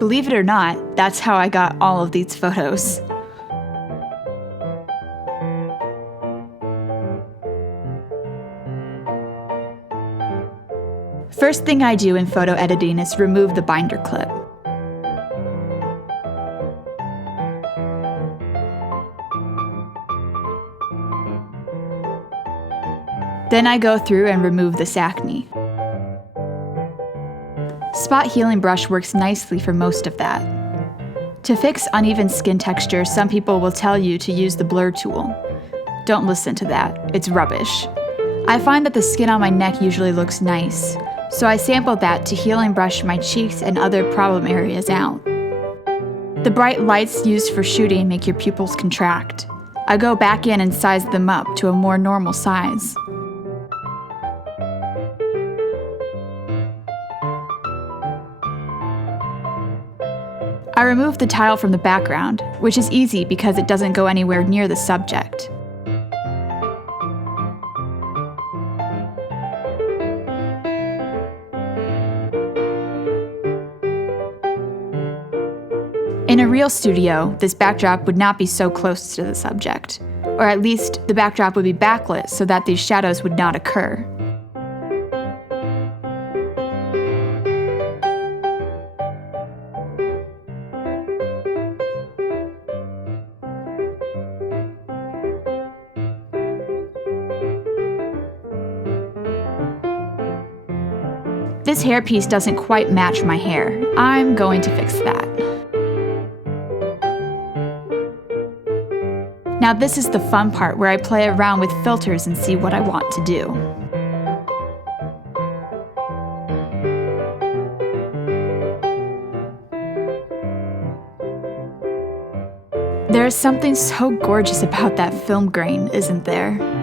Believe it or not, that's how I got all of these photos. First thing I do in photo editing is remove the binder clip. Then I go through and remove this acne. Spot healing brush works nicely for most of that. To fix uneven skin texture, some people will tell you to use the blur tool. Don't listen to that, it's rubbish. I find that the skin on my neck usually looks nice, so I sampled that to healing brush my cheeks and other problem areas out. The bright lights used for shooting make your pupils contract. I go back in and size them up to a more normal size. I remove the tile from the background, which is easy because it doesn't go anywhere near the subject. In a real studio, this backdrop would not be so close to the subject, or at least the backdrop would be backlit so that these shadows would not occur. This hairpiece doesn't quite match my hair. I'm going to fix that. Now this is the fun part where I play around with filters and see what I want to do. There is something so gorgeous about that film grain, isn't there?